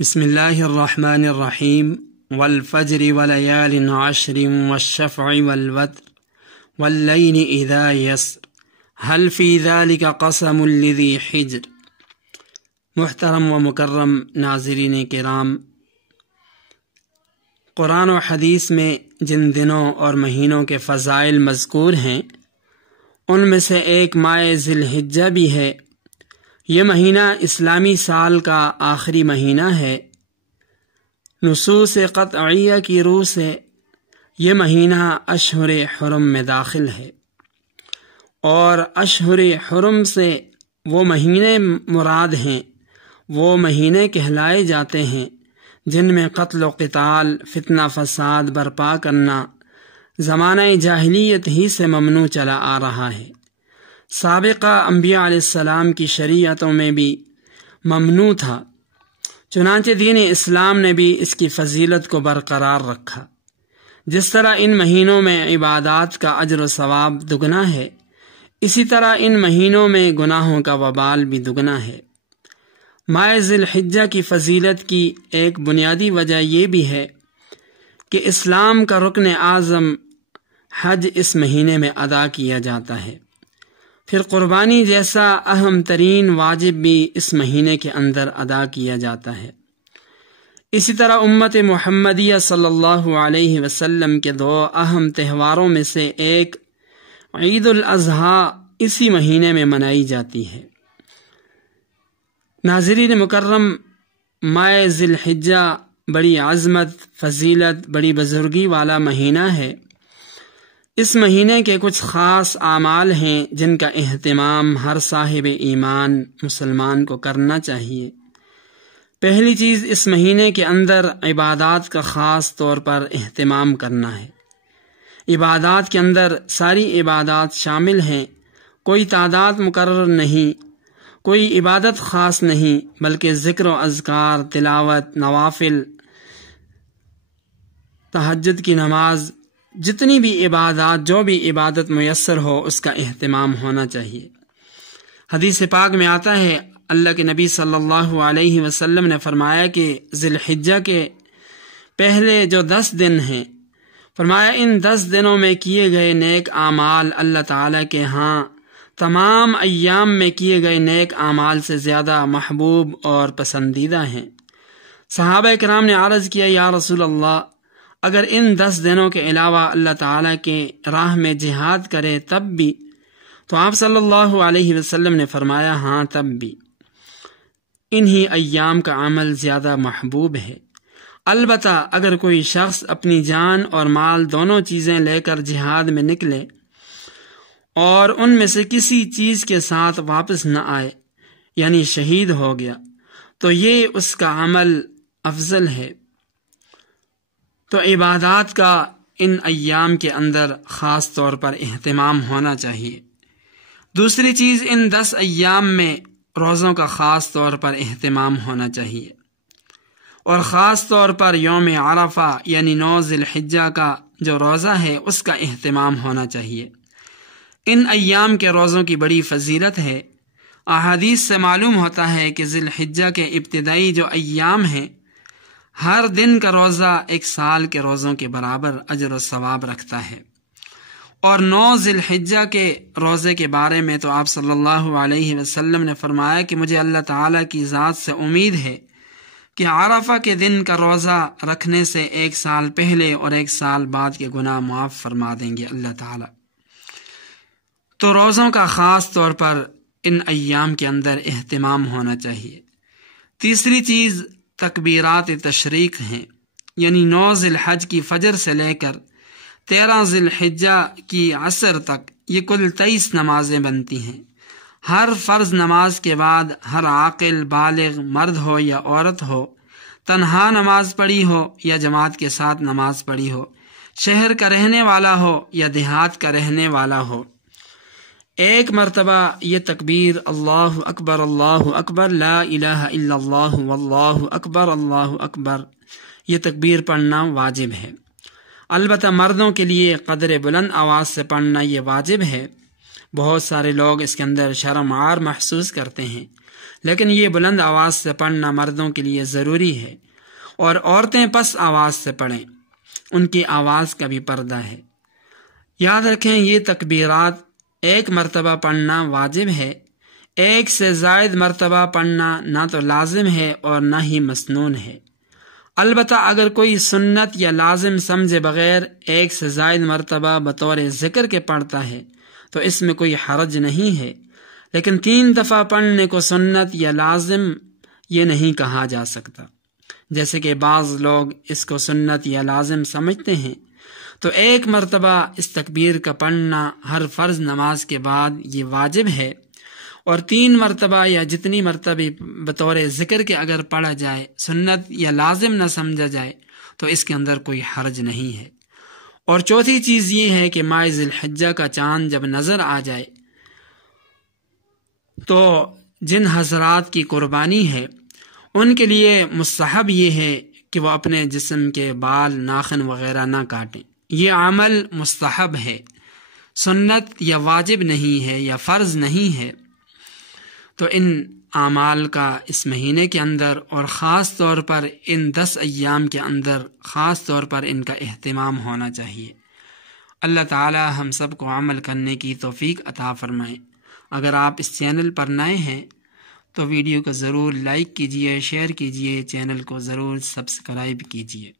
بسم اللہ الرحمن الرحیم والفجر وليال عشر والشفع والوتر واللیل اذا یسر هل فی ذلک قسم لذی حجر۔ محترم و مکرم ناظرین کرام، قرآن و حدیث میں جن دنوں اور مہینوں کے فضائل مذکور ہیں ان میں سے ایک ماہ ذی الحجہ بھی ہے۔ یہ مہینہ اسلامی سال کا آخری مہینہ ہے۔ نصوص قطعیہ کی روح سے یہ مہینہ اشہر حرم میں داخل ہے، اور اشہر حرم سے وہ مہینے مراد ہیں، وہ مہینے کہلائے جاتے ہیں جن میں قتل و قتال، فتنہ فساد برپا کرنا زمانہ جاہلیت ہی سے ممنوع چلا آ رہا ہے۔ سابقہ انبیاء علیہ السلام کی شریعتوں میں بھی ممنوع تھا، چنانچہ دین اسلام نے بھی اس کی فضیلت کو برقرار رکھا۔ جس طرح ان مہینوں میں عبادات کا اجر و ثواب دگنا ہے، اسی طرح ان مہینوں میں گناہوں کا وبال بھی دگنا ہے۔ ماہ ذی الحجہ کی فضیلت کی ایک بنیادی وجہ یہ بھی ہے کہ اسلام کا رکن اعظم حج اس مہینے میں ادا کیا جاتا ہے۔ پھر قربانی جیسا اہم ترین واجب بھی اس مہینے کے اندر ادا کیا جاتا ہے۔ اسی طرح امت محمدیہ صلی اللہ علیہ وسلم کے دو اہم تہواروں میں سے ایک عید الاضحیٰ اسی مہینے میں منائی جاتی ہے۔ ناظرین مکرم، ماہ ذی الحجہ بڑی عظمت، فضیلت، بڑی بزرگی والا مہینہ ہے۔ اس مہینے کے کچھ خاص اعمال ہیں جن کا اہتمام ہر صاحب ایمان مسلمان کو کرنا چاہیے۔ پہلی چیز، اس مہینے کے اندر عبادات کا خاص طور پر اہتمام کرنا ہے۔ عبادات کے اندر ساری عبادات شامل ہیں، کوئی تعداد مقرر نہیں، کوئی عبادت خاص نہیں، بلکہ ذکر و اذکار، تلاوت، نوافل، تہجد کی نماز، جتنی بھی عبادات، جو بھی عبادت میسر ہو اس کا اہتمام ہونا چاہیے۔ حدیث پاک میں آتا ہے، اللہ کے نبی صلی اللہ علیہ وسلم نے فرمایا کہ ذی الحجہ کے پہلے جو 10 دن ہیں، فرمایا ان 10 دنوں میں کیے گئے نیک اعمال اللہ تعالیٰ کے ہاں تمام ایام میں کیے گئے نیک اعمال سے زیادہ محبوب اور پسندیدہ ہیں۔ صحابہ کرام نے عرض کیا، یا رسول اللہ، اگر ان 10 دنوں کے علاوہ اللہ تعالیٰ کے راہ میں جہاد کرے تب بھی؟ تو آپ صلی اللہ علیہ وسلم نے فرمایا، ہاں تب بھی، انہی ایام کا عمل زیادہ محبوب ہے۔ البتہ اگر کوئی شخص اپنی جان اور مال دونوں چیزیں لے کر جہاد میں نکلے اور ان میں سے کسی چیز کے ساتھ واپس نہ آئے، یعنی شہید ہو گیا، تو یہ اس کا عمل افضل ہے۔ تو عبادات کا ان ایام کے اندر خاص طور پر اہتمام ہونا چاہیے۔ دوسری چیز، ان 10 ایام میں روزوں کا خاص طور پر اہتمام ہونا چاہیے، اور خاص طور پر یوم عرفہ یعنی 9 ذی الحجہ کا جو روزہ ہے اس کا اہتمام ہونا چاہیے۔ ان ایام کے روزوں کی بڑی فضیلت ہے۔ احادیث سے معلوم ہوتا ہے کہ ذی الحجہ کے ابتدائی جو ایام ہیں، ہر دن کا روزہ 1 سال کے روزوں کے برابر اجر و ثواب رکھتا ہے۔ اور 9 ذی الحجہ کے روزے کے بارے میں تو آپ صلی اللہ علیہ وسلم نے فرمایا کہ مجھے اللہ تعالیٰ کی ذات سے امید ہے کہ عرفہ کے دن کا روزہ رکھنے سے 1 سال پہلے اور 1 سال بعد کے گناہ معاف فرما دیں گے اللہ تعالیٰ۔ تو روزوں کا خاص طور پر ان ایام کے اندر اہتمام ہونا چاہیے۔ تیسری چیز تکبیرات تشریق ہیں، یعنی 9 ذی الحج کی فجر سے لے کر 13 ذی الحجہ کی عصر تک یہ کل 23 نمازیں بنتی ہیں۔ ہر فرض نماز کے بعد ہر عاقل بالغ مرد ہو یا عورت ہو، تنہا نماز پڑھی ہو یا جماعت کے ساتھ نماز پڑھی ہو، شہر کا رہنے والا ہو یا دیہات کا رہنے والا ہو، ایک مرتبہ یہ تکبیر اللہ اکبر لا الہ الا اللہ واللہ اکبر یہ تکبیر پڑھنا واجب ہے۔ البتہ مردوں کے لیے قدر بلند آواز سے پڑھنا یہ واجب ہے۔ بہت سارے لوگ اس کے اندر شرم عار محسوس کرتے ہیں، لیکن یہ بلند آواز سے پڑھنا مردوں کے لیے ضروری ہے، اور عورتیں پس آواز سے پڑھیں، ان کی آواز کا بھی پردہ ہے۔ یاد رکھیں یہ تکبیرات ایک مرتبہ پڑھنا واجب ہے، ایک سے زائد مرتبہ پڑھنا نہ تو لازم ہے اور نہ ہی مسنون ہے۔ البتہ اگر کوئی سنت یا لازم سمجھے بغیر ایک سے زائد مرتبہ بطور ذکر کے پڑھتا ہے تو اس میں کوئی حرج نہیں ہے، لیکن 3 دفعہ پڑھنے کو سنت یا لازم یہ نہیں کہا جا سکتا۔ جیسے کہ بعض لوگ اس کو سنت یا لازم سمجھتے ہیں، تو ایک مرتبہ اس تکبیر کا پڑھنا ہر فرض نماز کے بعد یہ واجب ہے، اور 3 مرتبہ یا جتنی مرتبہ بطور ذکر کے اگر پڑھا جائے، سنت یا لازم نہ سمجھا جائے تو اس کے اندر کوئی حرج نہیں ہے۔ اور چوتھی چیز یہ ہے کہ ماہ ذی الحجہ کا چاند جب نظر آ جائے تو جن حضرات کی قربانی ہے ان کے لیے مستحب یہ ہے کہ وہ اپنے جسم کے بال، ناخن وغیرہ نہ کاٹیں۔ یہ عمل مستحب ہے، سنت یا واجب نہیں ہے یا فرض نہیں ہے۔ تو ان اعمال کا اس مہینے کے اندر اور خاص طور پر ان 10 ایام کے اندر خاص طور پر ان کا اہتمام ہونا چاہیے۔ اللہ تعالی ہم سب کو عمل کرنے کی توفیق عطا فرمائے۔ اگر آپ اس چینل پر نئے ہیں تو ویڈیو کو ضرور لائک کیجئے، شیئر کیجئے، چینل کو ضرور سبسکرائب کیجئے۔